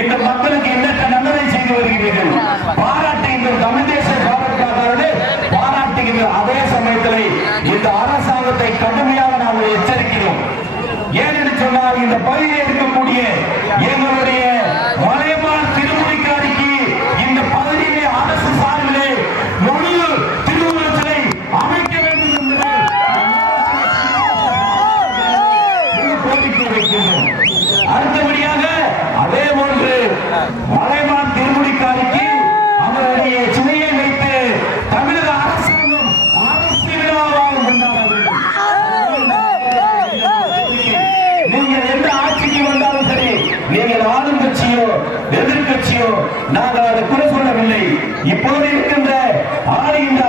இந்த மக்களுக்கு எண்ணற்ற நல்லதை செய்து வருகிறீர்கள். பாராட்டுகின்ற தமிழ் தேச காவல்காரர்களே பாராட்டுகின்ற அதே சமயத்தில் இந்த அரசாங்கத்தை கடுமையாக நாம் எச்சரிக்கிறோம். ஏனென்று சொன்னால் இந்த பகுதியில் இருக்கக்கூடிய எங்களுடைய மலையமான் திருமுடிக்காரிக்கு இந்த பகுதியிலே அரசு சார்பிலே முழு திருவுருவச்சிலை அமைக்க வேண்டும் என்பது கோரிக்கை வைக்கின்றோம். அடுத்தபடியாக அதே போன்று மலையமான் திருமுடிக்காரிக்கு அவருடைய சிலையை வைத்து தமிழக அரசாங்கம் அரசு விழாவாக கொண்டாட வேண்டும். நீங்கள் எந்த ஆட்சிக்கு வந்தாலும் சரி, நீங்கள் ஆளும் கட்சியோ எதிர்கட்சியோ நாங்கள் அதை குறை சொல்லவில்லை. இப்போது இருக்கின்ற ஆளுகின்ற